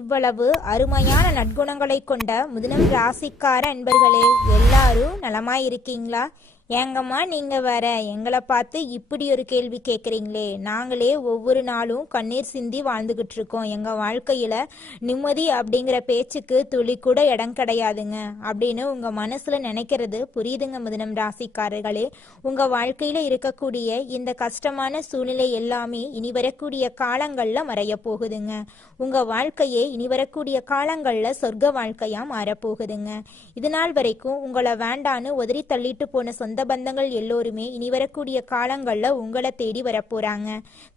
இவ்வளவு அருமையான நற்குணங்களை கொண்ட மிதுனம் ராசிக்கார அன்பர்களே, எல்லாரும் நலமாயிருக்கீங்களா? ஏங்கம்மா நீங்க வேற எங்களை பார்த்து இப்படி ஒரு கேள்வி கேட்குறீங்களே? நாங்களே ஒவ்வொரு நாளும் கண்ணீர் சிந்தி வாழ்ந்துகிட்டு இருக்கோம். எங்க வாழ்க்கையில நிம்மதி அப்படிங்கிற பேச்சுக்கு துளி கூட இடம் கிடையாதுங்க அப்படின்னு உங்க மனசுல நினைக்கிறது புரியுதுங்க மிதுனம் ராசிக்காரர்களே. உங்க வாழ்க்கையில இருக்கக்கூடிய இந்த கஷ்டமான சூழ்நிலை எல்லாமே இனி வரக்கூடிய காலங்கள்ல மறைய போகுதுங்க. உங்க வாழ்க்கையே இனி வரக்கூடிய காலங்கள்ல சொர்க்க வாழ்க்கையா மாறப்போகுதுங்க. இது நாள் வரைக்கும் உங்களை வேண்டான்னு உதறி தள்ளிட்டு போன சொந்த பந்தங்கள் எல்லோருமே இனி வரக்கூடிய காலங்கள்ல உங்களை தேடி வரப்போறாங்க.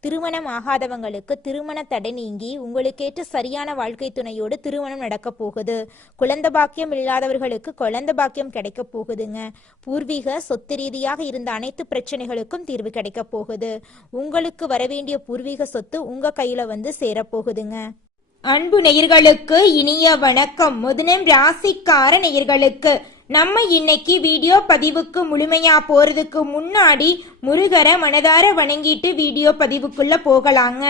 திருமணம் ஆகாதவங்களுக்கு திருமண தடை நீங்கி உங்களுக்கேற்ற சரியான வாழ்க்கை துணையோடு திருமணம் நடக்க போகுது. குழந்தை பாக்கியம் இல்லாதவர்களுக்கு குழந்தை பாக்கியம் கிடைக்க போகுதுங்க. பூர்வீக சொத்து ரீதியாக இருந்த அனைத்து பிரச்சனைகளுக்கும் தீர்வு கிடைக்க போகுது. உங்களுக்கு வரவேண்டிய பூர்வீக சொத்து உங்க கையில வந்து சேரப்போகுதுங்க. அன்பு நேயர்களுக்கு இனிய வணக்கம். மிதுனம் ராசிக்கார நேயர்களுக்கு நம்ம இன்னைக்கு வீடியோ பதிவுக்கு முழுமையா போறதுக்கு முன்னாடி முருகரை மனதார வணங்கிட்டு வீடியோ பதிவுக்குள்ள போகலாங்க.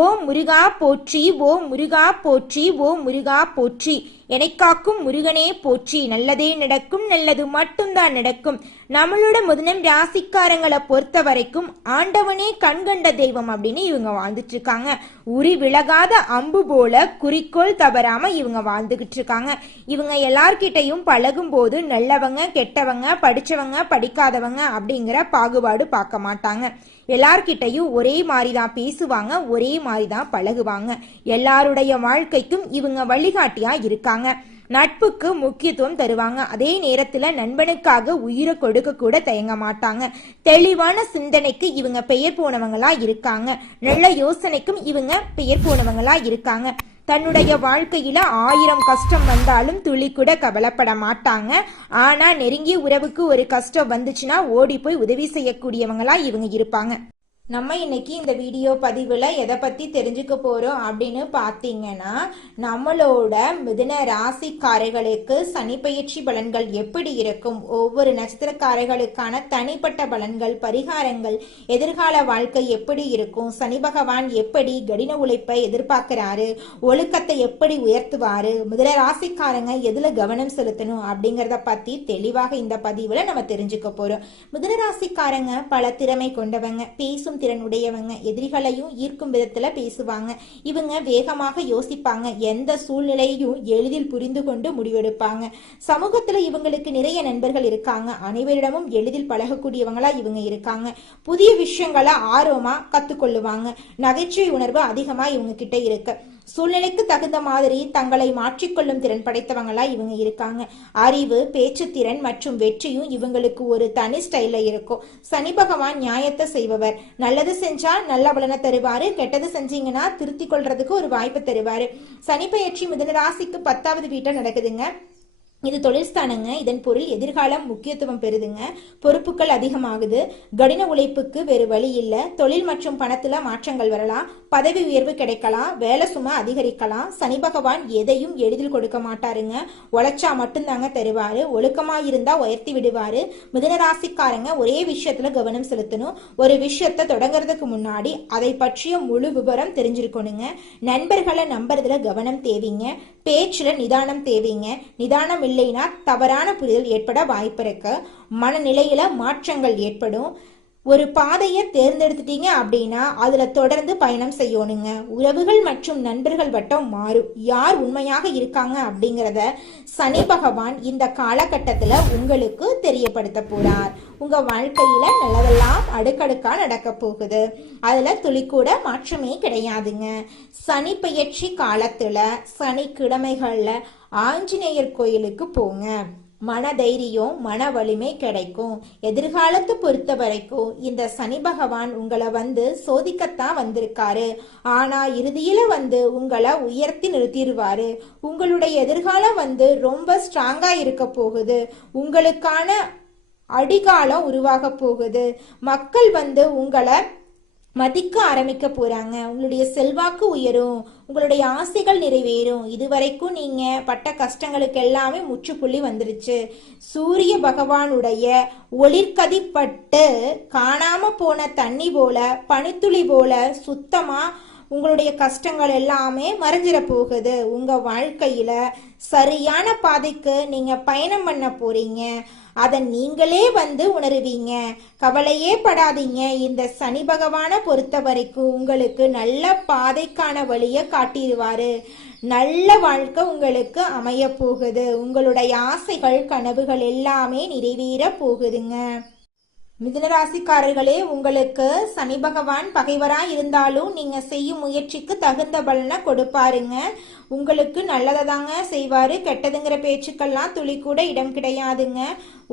ஓ முருகா போற்றி, ஓ முருகா போற்றி, ஓ முருகா போற்றி, எனக்காக்கும் முருகனே போற்றி. நல்லதே நடக்கும், நல்லது மட்டும்தான் நடக்கும். நம்மளோட மிதுனம் ராசிக்காரங்களை பொறுத்த வரைக்கும் ஆண்டவனே கண்கண்ட தெய்வம் அப்படின்னு இவங்க வாழ்ந்துட்டு இருக்காங்க. உரி விலகாத அம்பு போல குறிக்கோள் தவறாம இவங்க வாழ்ந்துகிட்டு இருக்காங்க. இவங்க எல்லார்கிட்டையும் பழகும் போது நல்லவங்க கெட்டவங்க படிச்சவங்க படிக்காதவங்க அப்படிங்கிற பாகுபாடு பார்க்க மாட்டாங்க. எல்லார்கிட்டையும் ஒரே மாதிரிதான் பேசுவாங்க, ஒரே மாதிரிதான் பழகுவாங்க. எல்லாருடைய வாழ்க்கைக்கும் இவங்க வழிகாட்டியா இருக்காங்க. நட்புக்கு முக்கியத்துவம் தருவாங்க. அதே நேரத்துல நண்பனுக்காக உயிரை கொடுக்க கூட தயங்க மாட்டாங்க. தெளிவான சிந்தனைக்கு இவங்க பெயர் போனவங்களா இருக்காங்க. நல்ல யோசனைக்கும் இவங்க பெயர் போனவங்களா இருக்காங்க. தன்னுடைய வாழ்க்கையில 1000 கஷ்டம் வந்தாலும் துளி கூட கவலைப்பட மாட்டாங்க. ஆனா நெருங்கிய உறவுக்கு ஒரு கஷ்டம் வந்துச்சுன்னா ஓடி போய் உதவி செய்யக்கூடியவங்களா இவங்க இருப்பாங்க. நம்ம இன்னைக்கு இந்த வீடியோ பதிவில் எதை பற்றி தெரிஞ்சுக்க போகிறோம் அப்படின்னு பார்த்தீங்கன்னா, நம்மளோட மிதுன ராசிக்காரர்களுக்கு சனி பயிற்சி பலன்கள் எப்படி இருக்கும், ஒவ்வொரு நட்சத்திரக்காரர்களுக்கான தனிப்பட்ட பலன்கள், பரிகாரங்கள், எதிர்கால வாழ்க்கை எப்படி இருக்கும், சனி பகவான் எப்படி கடின உழைப்பை எதிர்பார்க்கிறாரு, ஒழுக்கத்தை எப்படி உயர்த்துவாரு, மிதுன ராசிக்காரங்க எதில் கவனம் செலுத்தணும் அப்படிங்கிறத பற்றி தெளிவாக இந்த பதிவில் நம்ம தெரிஞ்சுக்க போகிறோம். மிதுன ராசிக்காரங்க பல திறமை கொண்டவங்க, பேசும் திறன் உடையவங்க, எதிரிகளையும் ஈர்க்கும் விதத்துல பேசுவாங்க. இவங்க வேகமாக யோசிப்பாங்க, எந்த சூழ்நிலையும் எளிதில் புரிந்து கொண்டு முடிவெடுப்பாங்க. சமூகத்துல இவங்களுக்கு நிறைய நண்பர்கள் இருக்காங்க. அனைவரிடமும் எளிதில் பழகக்கூடியவங்களா இவங்க இருக்காங்க. புதிய விஷயங்களை ஆர்வமா கத்துக்கொள்ளுவாங்க. நகைச்சுவை உணர்வு அதிகமா இவங்க கிட்ட இருக்கு. சூழ்நிலைக்கு தகுந்த மாதிரி தங்களை மாற்றிக்கொள்ளும் திறன் படைத்தவங்களா இவங்க இருக்காங்க. அறிவு, பேச்சு திறன் மற்றும் வெற்றியும் இவங்களுக்கு ஒரு தனி ஸ்டைல இருக்கும். சனி பகவான் நியாயத்தை செய்பவர். நல்லது செஞ்சா நல்ல பலனை தருவாரு, கெட்டது செஞ்சீங்கன்னா திருத்திக் கொள்றதுக்கு ஒரு வாய்ப்பு தருவாரு. சனி பயிற்சி மிதுன ராசிக்கு 10வது வீட்டை நடக்குதுங்க. இது தொழில் ஸ்தானங்க. இதன் பொருள் எதிர்காலம் முக்கியத்துவம் பெறுதுங்க. பொறுப்புகள் அதிகமாகுது. கடின உழைப்புக்கு வேறு வழி இல்லை. தொழில் மற்றும் பணத்துல மாற்றங்கள் வரலாம். பதவி உயர்வு கிடைக்கலாம். வேலை சுமை அதிகரிக்கலாம். சனி பகவான் எதையும் எளிதில் கொடுக்க மாட்டாருங்க. உழைச்சா மட்டும்தாங்க தருவாரு. ஒழுக்கமா இருந்தா உயர்த்தி விடுவாரு. மிதுன ராசிக்காரங்க ஒரே விஷயத்துல கவனம் செலுத்தணும். ஒரு விஷயத்த தொடங்குறதுக்கு முன்னாடி அதை பற்றிய முழு விவரம் தெரிஞ்சிருக்கணுங்க. நண்பர்களை நம்புறதுல கவனம் தேவைங்க. பேச்சுல நிதானம் தேவைங்க. நிதானம் இல்லைன்னா தவறான புரிதல் ஏற்பட வாய்ப்பு இருக்கு. மனநிலையில மாற்றங்கள் ஏற்படும். ஒரு பாதையை தேர்ந்தெடுத்துட்டீங்க அப்படின்னா அதுல தொடர்ந்து பயணம் செய்யணுங்க. உறவுகள் மற்றும் நண்பர்கள் வட்டம் மாறும். யார் உண்மையாக இருக்காங்க அப்படிங்கிறத சனி பகவான் இந்த காலகட்டத்துல உங்களுக்கு தெரியப்படுத்த போறார். உங்க வாழ்க்கையில நல்லதெல்லாம் அடுக்கடுக்கா நடக்க போகுது. அதுல துளிக்கூட மாற்றமே கிடையாதுங்க. சனி பயிற்சி காலத்துல சனிக்கிழமைகள்ல ஆஞ்சநேயர் கோயிலுக்கு போங்க. மன தைரியம், மன வலிமை கிடைக்கும். எதிர்காலத்தை பொறுத்த வரைக்கும் இந்த சனி பகவான் உங்களை வந்து சோதிக்கத்தான் வந்திருக்காரு. ஆனா இறுதியில வந்து உங்களை உயர்த்தி நிறுத்திடுவாரு. உங்களுடைய எதிர்காலம் வந்து ரொம்ப ஸ்ட்ராங்கா இருக்க போகுது. உங்களுக்கான அடிகாலம் உருவாக போகுது. மக்கள் வந்து உங்களை மதிக்க ஆரம்பிக்க போறாங்க. உங்களுடைய செல்வாக்கு உயரும். உங்களுடைய ஆசைகள் நிறைவேறும். இதுவரைக்கும் நீங்க பட்ட கஷ்டங்களுக்கு எல்லாமே முற்றுப்புள்ளி வந்துருச்சு. சூரிய பகவானுடைய ஒளிர்கதிப்பட்டு காணாம போன தண்ணி போல, பனித்துளி போல சுத்தமா உங்களுடைய கஷ்டங்கள் எல்லாமே மறைஞ்சிட போகுது. உங்க வாழ்க்கையில சரியான பாதைக்கு நீங்க பயணம் பண்ண போறீங்க. அதை நீங்களே உணருவீங்க. கவலையே படாதீங்க. இந்த சனி பகவானை பொறுத்த வரைக்கும் உங்களுக்கு நல்ல பாதைக்கான வழியை காட்டிடுவாரு. நல்ல வாழ்க்கை உங்களுக்கு அமைய போகுது. உங்களுடைய ஆசைகள் கனவுகள் எல்லாமே நிறைவேற போகுதுங்க. மிதுனராசிக்காரர்களே, உங்களுக்கு சனி பகவான் பகைவராக இருந்தாலும் நீங்க செய்யும் முயற்சிக்கு தகுந்த பலனை கொடுப்பாருங்க. உங்களுக்கு நல்லதை தாங்க செய்வாரு. கெட்டதுங்கிற பேச்சுக்கெல்லாம் துளி கூட இடம் கிடையாதுங்க.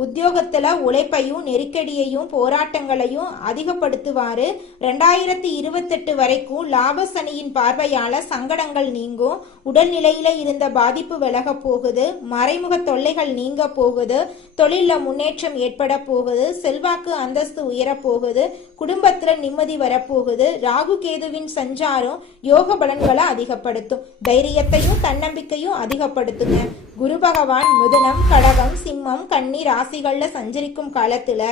உத்தியோகத்துல உழைப்பையும் நெருக்கடியையும் போராட்டங்களையும் அதிகப்படுத்துவாரு. 2028 வரைக்கும் லாப சனியின் பார்வையால சங்கடங்கள் நீங்கும். உடல்நிலையில இருந்த பாதிப்பு விலக போகுது. மறைமுக தொல்லைகள் நீங்க போகுது. தொழில முன்னேற்றம் ஏற்பட போகுது. செல்வாக்கு அந்தஸ்து உயர போகுது. குடும்பத்துல நிம்மதி வரப்போகுது. ராகு கேதுவின் சஞ்சாரம் யோக பலன்களை அதிகப்படுத்தும். தைரியத்தையும் தன்னம்பிக்கையும் அதிகப்படுத்துங்க. குரு பகவான் மிதுனம், கடகம், சிம்மம், கன்னி ராசிகள்ல சஞ்சரிக்கும் காலத்துல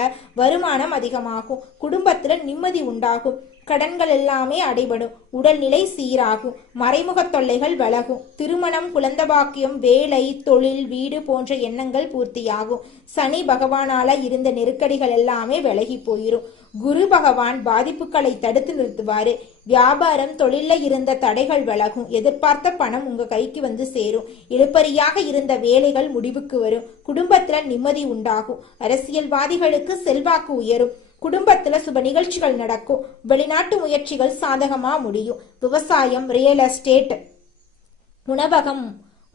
வருமானம் அதிகமாகும். குடும்பத்துல நிம்மதி உண்டாகும். கடன்கள் எல்லாமே அடைபடும். உடல்நிலை சீராகும். மறைமுக தொல்லைகள் விலகும். திருமணம், குழந்தை பாக்கியம், வேலை, தொழில், வீடு போன்ற எண்ணங்கள் பூர்த்தியாகும். சனி பகவானால இருந்த நெருக்கடிகள் எல்லாமே விலகி போயிரும். குரு பகவான் பாதிப்புகளை தடுத்து நிறுத்துவாரு. வியாபாரம், தொழில இருந்த தடைகள் விலகும். எதிர்பார்த்த பணம் உங்க கைக்கு சேரும். இழுபறியாக இருந்த வேலைகள் முடிவுக்கு வரும். குடும்பத்துல நிம்மதி உண்டாகும். அரசியல்வாதிகளுக்கு செல்வாக்கு உயரும். குடும்பத்துல சுப நிகழ்ச்சிகள் நடக்கும். வெளிநாட்டு முயற்சிகள் சாதகமா முடியும். விவசாயம், ரியல் எஸ்டேட், உணவகம்,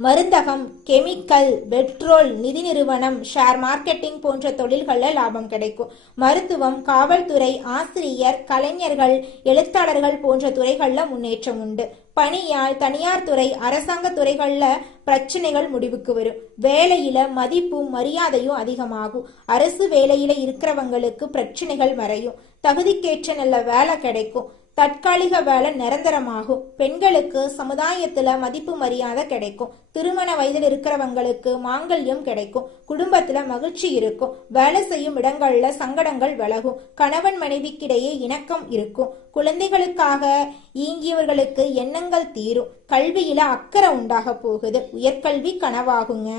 மருந்தகம், கெமிக்கல், பெட்ரோல், நிதி நிறுவனம், ஷேர் மார்க்கெட்டிங் போன்ற தொழில்களில் லாபம் கிடைக்கும். மருத்துவம், காவல்துறை, ஆசிரியர், கலைஞர்கள், எழுத்தாளர்கள் போன்ற துறைகளில் முன்னேற்றம் உண்டு. பணியாள், தனியார் துறை, அரசாங்க துறைகள்ல பிரச்சனைகள் முடிவுக்கு வரும். வேலையில மதிப்பும் மரியாதையும் அதிகமாகும். அரசு வேலையில இருக்கிறவங்களுக்கு பிரச்சனைகள் மறையும். தகுதிக்கேற்ற நல்ல வேலை கிடைக்கும். தற்காலிக வேலை நிரந்தரமாகும். பெண்களுக்கு சமுதாயத்துல மதிப்பு மரியாதை கிடைக்கும். திருமண வயதில் இருக்கிறவங்களுக்கு மாங்கல்யம் கிடைக்கும். குடும்பத்துல மகிழ்ச்சி இருக்கும். வேலை செய்யும் இடங்கள்ல சங்கடங்கள் விலகும். கணவன் மனைவிக்கிடையே இணக்கம் இருக்கும். குழந்தைகளுக்காக ஈங்கியவர்களுக்கு எண்ணங்கள் தீரும். கல்வியில அக்கறை உண்டாக போகுது. உயர்கல்வி கனவாகுங்க.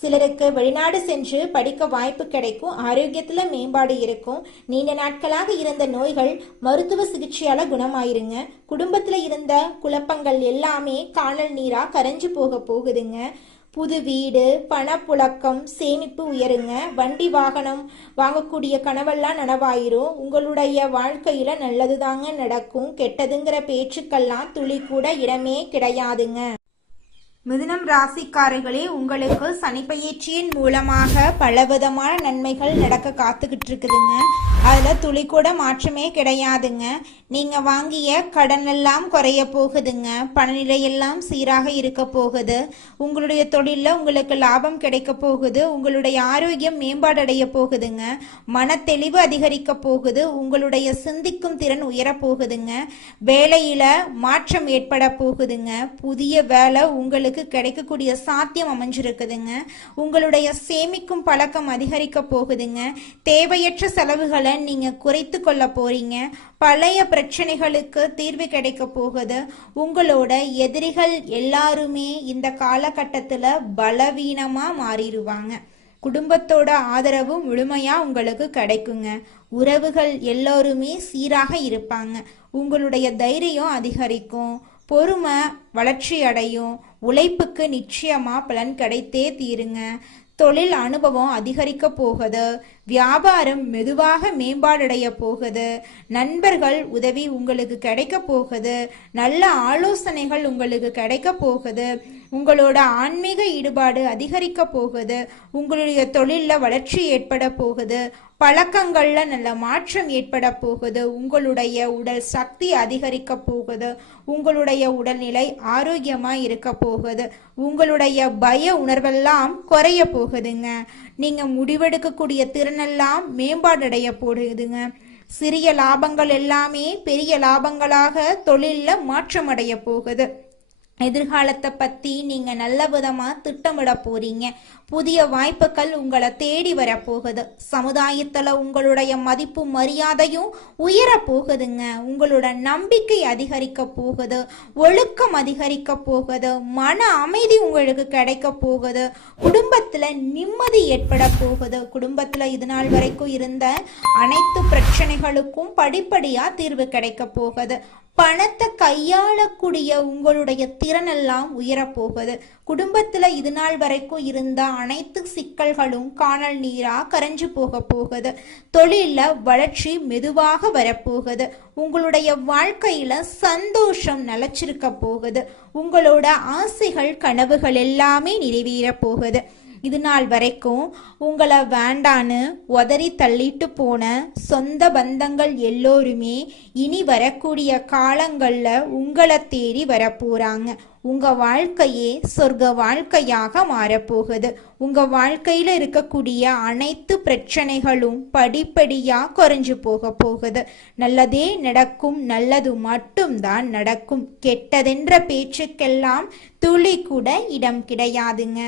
சிலருக்கு வெளிநாடு சென்று படிக்க வாய்ப்பு கிடைக்கும். ஆரோக்கியத்துல மேம்பாடு இருக்கும். நீண்ட நாட்களாக இருந்த நோய்கள் மருத்துவ சிகிச்சையால குணமாயிருங்க. குடும்பத்துல இருந்த குழப்பங்கள் எல்லாமே காணல் நீரா கரைஞ்சு போகுதுங்க. புது வீடு, பணப்புழக்கம், சேமிப்பு உயருங்க. வண்டி வாகனம் வாங்கக்கூடிய கனவெல்லாம் நனவாயிரும். உங்களுடைய வாழ்க்கையில நல்லதுதாங்க நடக்கும். கெட்டதுங்கிற பேச்சுக்கெல்லாம் துளி கூட இடமே கிடையாதுங்க. மிதுனம் ராசிக்காரர்களே, உங்களுக்கு சனிப்பெயர்ச்சியின் மூலமாக பலவிதமான நன்மைகள் நடக்க காத்துக்கிட்டு இருக்குதுங்க. அதில் துளி கூட மாற்றமே கிடையாதுங்க. நீங்கள் வாங்கிய கடன் எல்லாம் குறைய போகுதுங்க. பணநிலையெல்லாம் சீராக இருக்க போகுது. உங்களுடைய தொழிலில் உங்களுக்கு லாபம் கிடைக்க போகுது. உங்களுடைய ஆரோக்கியம் மேம்பாடடைய போகுதுங்க. மன தெளிவு அதிகரிக்க போகுது. உங்களுடைய சிந்திக்கும் திறன் உயரப்போகுதுங்க. வேலையில் மாற்றம் ஏற்பட போகுதுங்க. புதிய வேலை உங்களுக்கு கிடைக்கக்கூடிய சாத்தியம் அமைஞ்சிருக்குதுங்க. உங்களுடைய சேமிக்கும் பழக்கம் அதிகரிக்க போகுதுங்க. தேவையற்ற செலவுகளை நீங்க குறைத்து கொள்ள போறீங்க. பழைய பிரச்சனைகளுக்கு தீர்வு கிடைக்க போகுது. உங்களோட எதிரிகள் எல்லாருமே இந்த காலகட்டத்துல பலவீனமா மாறிடுவாங்க. குடும்பத்தோட ஆதரவு முழுமையா உங்களுக்கு கிடைக்குங்க. உறவுகள் எல்லோருமே சீராக இருப்பாங்க. உங்களுடைய தைரியம் அதிகரிக்கும். பொறுமை வளர்ச்சி அடையும். உழைப்புக்கு நிச்சயமா பலன் கிடைத்தே தீருங்க. தொழில் அனுபவம் அதிகரிக்க போகுது. வியாபாரம் மெதுவாக மேம்பாடடைய போகுது. நண்பர்கள் உதவி உங்களுக்கு கிடைக்க போகுது. நல்ல ஆலோசனைகள் உங்களுக்கு கிடைக்க போகுது. உங்களோட ஆன்மீக ஈடுபாடு அதிகரிக்க போகுது. உங்களுடைய தொழிலில் வளர்ச்சி ஏற்பட போகுது. பழக்கங்கள்ல நல்ல மாற்றம் ஏற்பட போகுது. உங்களுடைய உடல் சக்தி அதிகரிக்க போகுது. உங்களுடைய உடல்நிலை ஆரோக்கியமா இருக்க போகுது. உங்களுடைய பய உணர்வெல்லாம் குறைய போகுதுங்க. நீங்க முடிவெடுக்கக்கூடிய திறனெல்லாம் மேம்பாடடைய போகுதுங்க. சிறிய லாபங்கள் எல்லாமே பெரிய லாபங்களாக தொழிலில் மாற்றம் அடைய போகுது. எதிர்காலத்தை பத்தி நீங்க நல்ல விதமா திட்டமிட போறீங்க. புதிய வாய்ப்புகள் உங்களை தேடி வரப்போகுது. சமுதாயத்துல உங்களுடைய மதிப்பு மரியாதையும் உயர போகுதுங்க. உங்களோட நம்பிக்கை அதிகரிக்க போகுது, ஒழுக்கம் அதிகரிக்க போகுது, மன அமைதி உங்களுக்கு கிடைக்க போகுது, குடும்பத்துல நிம்மதி ஏற்பட போகுது. குடும்பத்துல இது நாள் வரைக்கும் இருந்த அனைத்து பிரச்சனைகளுக்கும் படிப்படியா தீர்வு கிடைக்க போகுது. பணத்தை கையாளக்கூடிய உங்களுடைய திறனெல்லாம் உயரப்போகுது. குடும்பத்துல இது நாள் வரைக்கும் இருந்த அனைத்து சிக்கல்களும் காணல் நீரா கரைஞ்சு போகுது. தொழில வளர்ச்சி மெதுவாக வரப்போகுது. உங்களுடைய வாழ்க்கையில சந்தோஷம் நிலைச்சிருக்க போகுது. உங்களோட ஆசைகள் கனவுகள் எல்லாமே நிறைவேற போகுது. இது நாள் வரைக்கும் உங்களை வேண்டான்னு உதறி தள்ளிட்டு போன சொந்த பந்தங்கள் எல்லோருமே இனி வரக்கூடிய காலங்கள்ல உங்களை தேடி வரப்போறாங்க. உங்க வாழ்க்கையே சொர்க்க வாழ்க்கையாக மாறப்போகுது. உங்க வாழ்க்கையில இருக்கக்கூடிய அனைத்து பிரச்சனைகளும் படிப்படியா குறைஞ்சு போகுது. நல்லதே நடக்கும், நல்லது மட்டும்தான் நடக்கும். கெட்டதென்ற பேச்சுக்கெல்லாம் துளி கூட இடம் கிடையாதுங்க.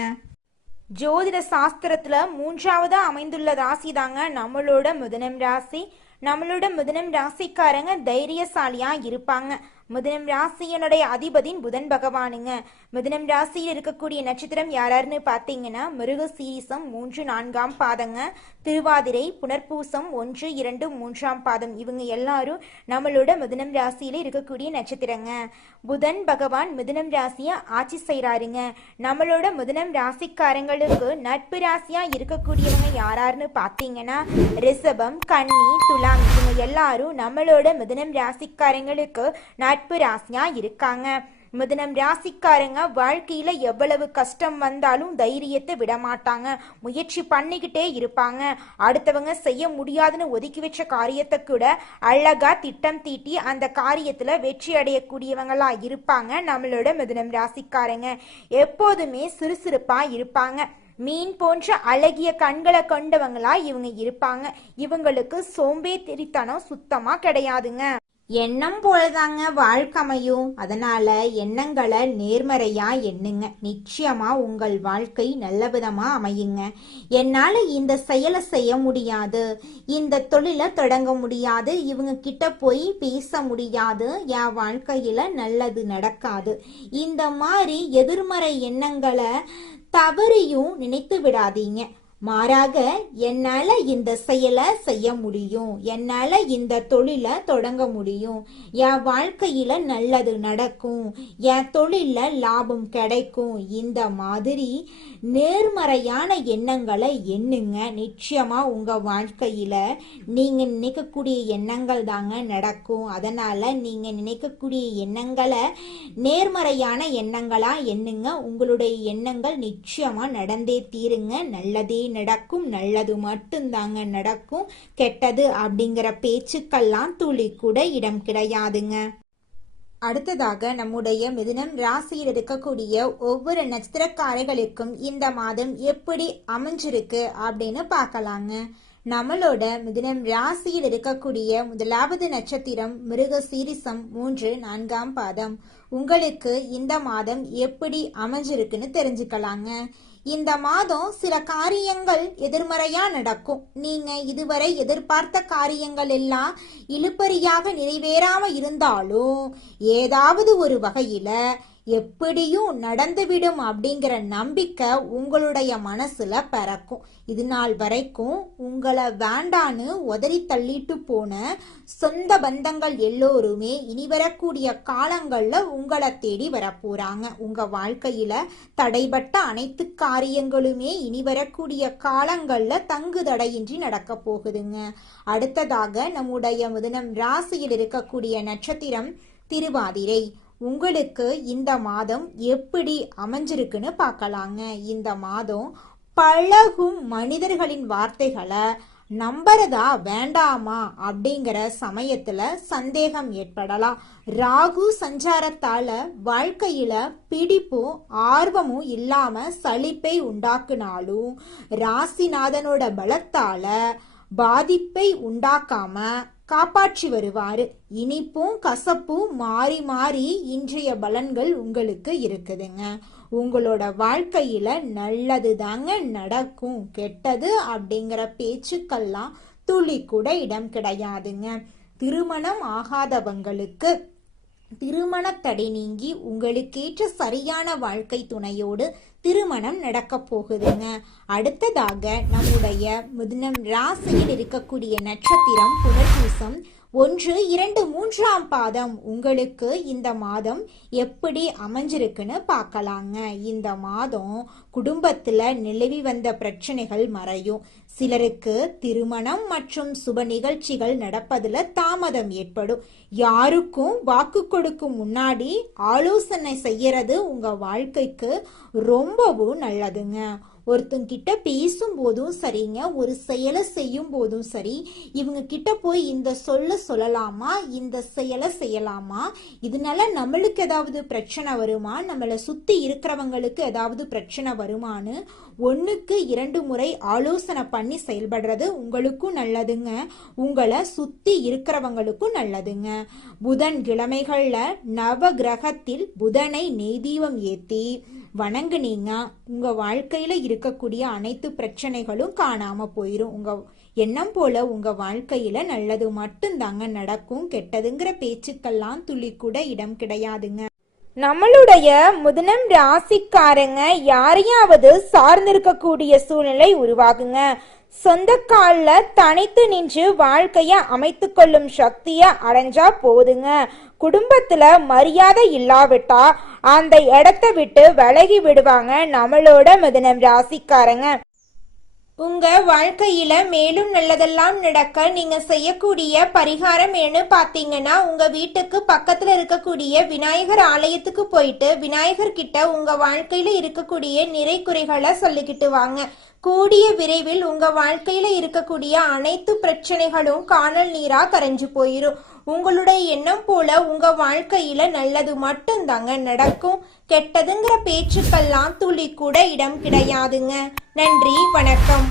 ஜோதிட சாஸ்திரத்துல 3வது அமைந்துள்ள ராசி தாங்க நம்மளோட மிதுனம் ராசி. நம்மளோட மிதுனம் ராசிக்காரங்க தைரியசாலியா இருப்பாங்க. மிதுனம் ராசியனுடைய அதிபதி புதன் பகவானுங்க. மிதுனம் ராசியில் இருக்கக்கூடிய நட்சத்திரம் யாராருன்னு பார்த்தீங்கன்னா மிருகசீரிசம் 3, 4ஆம் பாதங்க, திருவாதிரை, புனர்பூசம் 1, 2, 3ஆம் பாதம். இவங்க எல்லாரும் நம்மளோட மிதுனம் ராசியில இருக்கக்கூடிய நட்சத்திரங்க. புதன் பகவான் மிதுனம் ராசியை ஆட்சி செய்யறாருங்க. நம்மளோட மிதுனம் ராசிக்காரங்களுக்கு நட்பு ராசியா இருக்கக்கூடியவங்க யாராருன்னு பார்த்தீங்கன்னா ரிஷபம், கன்னி, துலாம். இவங்க எல்லாரும் நம்மளோட மிதுனம் ராசிக்காரங்களுக்கு நட்பு ராசியா இருக்காங்க. மிதுனம் ராசிக்காரங்க வாழ்க்கையில எவ்வளவு கஷ்டம் வந்தாலும் தைரியத்தை விட மாட்டாங்க. முயற்சி பண்ணிக்கிட்டே இருப்பாங்க. அடுத்தவங்க செய்ய முடியாதுன்னு ஒதுக்கி வச்ச காரியத்தை கூட அழகா திட்டம் தீட்டி அந்த காரியத்துல வெற்றி அடையக்கூடியவங்களா இருப்பாங்க. நம்மளோட மிதுனம் ராசிக்காரங்க எப்போதுமே சுறுசுறுப்பா இருப்பாங்க. மீன் போன்ற அழகிய கண்களை கொண்டவங்களா இவங்க இருப்பாங்க. இவங்களுக்கு சோம்பேறித்தனம் சுத்தமா கிடையாதுங்க. எண்ணம் போலதாங்க வாழ்க்கையும். அதனால எண்ணங்களை நேர்மறையா எண்ணுங்க. நிச்சயமா உங்கள் வாழ்க்கை நல்ல விதமா அமையுங்க. என்னால இந்த செயலை செய்ய முடியாது, இந்த தொழிலை தொடங்க முடியாது, இவங்க கிட்ட போய் பேச முடியாது, என் வாழ்க்கையில நல்லது நடக்காது, இந்த மாதிரி எதிர்மறை எண்ணங்களை தவறியும் நினைத்து விடாதீங்க. மாறாக என்னால இந்த செயலை செய்ய முடியும், என்னால இந்த தொழிலை தொடங்க முடியும், என் வாழ்க்கையில நல்லது நடக்கும், என் தொழில லாபம் கிடைக்கும், இந்த மாதிரி நேர்மறையான எண்ணங்களை எண்ணுங்க. நிச்சயமா உங்க வாழ்க்கையில நீங்க நினைக்கக்கூடிய எண்ணங்கள் தாங்க நடக்கும். அதனால நீங்க நினைக்கக்கூடிய எண்ணங்களை நேர்மறையான எண்ணங்களா எண்ணுங்க. உங்களுடைய எண்ணங்கள் நிச்சயமா நடந்தே தீருங்க. நல்லதே நடக்கும், நல்லது மட்டும்தாங்க நடக்கும். கெட்டது அப்படிங்கிற பேச்சுக்கெல்லாம் துளி கூட இடம் கிடையாதுங்க. அடுத்ததாக நம்முடைய மிதுனம் ராசியில் இருக்கக்கூடிய ஒவ்வொரு நட்சத்திரக்காரர்களுக்கும் இந்த மாதம் எப்படி அமைஞ்சிருக்கு அப்படின்னு பார்க்கலாங்க. நம்மளோட மிதுனம் ராசியில் இருக்கக்கூடிய முதலாவது நட்சத்திரம் மிருகசீரிசம் 3, 4ஆம் பாதம். உங்களுக்கு இந்த மாதம் எப்படி அமைஞ்சிருக்குன்னு தெரிஞ்சுக்கலாங்க. இந்த மாதம் சில காரியங்கள் எதிர்மறையா நடக்கும். நீங்க இதுவரை எதிர்பார்த்த காரியங்கள் எல்லாம் இழுபறியாக நிறைவேறாம இருந்தாலும் ஏதாவது ஒரு வகையில எப்படியும் நடந்துவிடும் அப்படிங்கிற நம்பிக்கை உங்களுடைய மனசுல பிறக்கும். இது நாள் வரைக்கும் உங்களை வேண்டான்னு உதறி தள்ளிட்டு போன சொந்த பந்தங்கள் எல்லோருமே இனி வரக்கூடிய காலங்கள்ல உங்களை தேடி வரப்போறாங்க. உங்க வாழ்க்கையில தடைபட்ட அனைத்து காரியங்களுமே இனி வரக்கூடிய காலங்கள்ல தங்கு தடையின்றி நடக்க போகுதுங்க. அடுத்ததாக நம்முடைய மிதுனம் ராசியில் இருக்கக்கூடிய நட்சத்திரம் திருவாதிரை. உங்களுக்கு இந்த மாதம் எப்படி அமைஞ்சிருக்குன்னு பார்க்கலாங்க. இந்த மாதம் பழகும் மனிதர்களின் வார்த்தைகளை நம்புறதா வேண்டாமா அப்படிங்கிற சமயத்துல சந்தேகம் ஏற்படலாம். ராகு சஞ்சாரத்தால வாழ்க்கையில பிடிப்பும் ஆர்வமும் இல்லாம சலிப்பை உண்டாக்குனாலும் ராசிநாதனோட பலத்தால பாதிப்பை உண்டாக்காம காப்பாற்றி வருவாரு. இனிப்பும் கசப்பும் மாறி மாறி இன்றைய பலன்கள் உங்களுக்கு இருக்குதுங்க. உங்களோட வாழ்க்கையில நல்லது தாங்க நடக்கும், கெட்டது அப்படிங்கிற பேச்சுக்கெல்லாம் துளி கூட இடம் கிடையாதுங்க. திருமணம் ஆகாதவங்களுக்கு திருமண தடை நீங்கி உங்களுக்கேற்ற சரியான வாழ்க்கை துணையோடு திருமணம் நடக்க போகுதுங்க. அடுத்ததாக நம்முடைய மிதுனம் ராசியில் இருக்கக்கூடிய நட்சத்திரம் புனர்பூசம் 1, 2, 3ஆம் பாதம். உங்களுக்கு இந்த மாதம் எப்படி அமைஞ்சிருக்குன்னு பார்க்கலாங்க. இந்த மாதம் குடும்பத்துல நிலவி வந்த பிரச்சனைகள் மறையும். சிலருக்கு திருமணம் மற்றும் சுப நிகழ்ச்சிகள் நடப்பதுல தாமதம் ஏற்படும். யாருக்கும் வாக்கு கொடுக்கும் முன்னாடி ஆலோசனை செய்யறது உங்க வாழ்க்கைக்கு ரொம்பவும் நல்லதுங்க. ஒருத்தங்கிட்ட பேசும் போதும் சரிங்க, ஒரு செயலை செய்யும் போதும் சரி, இவங்க கிட்ட போய் இந்த சொல்லலாமா, இந்த செயலை செய்யலாமா, இதனால நம்மளுக்கு ஏதாவது பிரச்சனை வருமா, நம்மளை சுத்தி இருக்கிறவங்களுக்கு ஏதாவது பிரச்சனை வருமானு 1க்கு 2 முறை ஆலோசனை பண்ணி செயல்படுறது உங்களுக்கும் நல்லதுங்க, உங்களை சுத்தி இருக்கிறவங்களுக்கும் நல்லதுங்க. புதன் கிழமைகள்ல நவ கிரகத்தில் புதனை நெய்தீபம் ஏத்தி வணங்குனீங்க, உங்க வாழ்க்கையில இருக்கக்கூடிய அனைத்து பிரச்சனைகளும் காணாம போயிரும். உங்க எண்ணம் போல உங்க வாழ்க்கையில நல்லது மட்டும்தாங்க நடக்கும், கெட்டதுங்கிற பேச்சுக்கெல்லாம் துளி கூட இடம் கிடையாதுங்க. நம்மளுடைய மிதுனம் ராசிக்காரங்க யாரையாவது சார்ந்திருக்கக்கூடிய சூழ்நிலை உருவாகுங்க. சொந்த கால்ல தனித்து நின்று வாழ்க்கைய அமைத்து கொள்ளும் சக்திய அடைஞ்சா போதுங்க. குடும்பத்துல மரியாதை இல்லாவிட்டா அந்த இடத்த விட்டு விலகி விடுவாங்க நம்மளோட மிதுனம் ராசிக்காரங்க. உங்க வாழ்க்கையில மேலும் நல்லதெல்லாம் நடக்க நீங்க செய்யக்கூடிய பரிகாரம் என்ன பாத்தீங்கன்னா, உங்க வீட்டுக்கு பக்கத்துல இருக்கக்கூடிய விநாயகர் ஆலயத்துக்கு போயிட்டு விநாயகர் கிட்ட உங்க வாழ்க்கையில இருக்கக்கூடிய நிறை குறைகளை சொல்லிக்கிட்டு வாங்க. கூடிய விரைவில் உங்க வாழ்க்கையில இருக்கக்கூடிய அனைத்து பிரச்சனைகளும் காணல் நீரா கரைஞ்சு போயிரும். உங்களுடைய எண்ணம் போல உங்க வாழ்க்கையில நல்லது மட்டும்தாங்க நடக்கும், கெட்டதுங்கிற பேச்சுக்கெல்லாம் துளி கூட இடம் கிடையாதுங்க. நன்றி, வணக்கம்.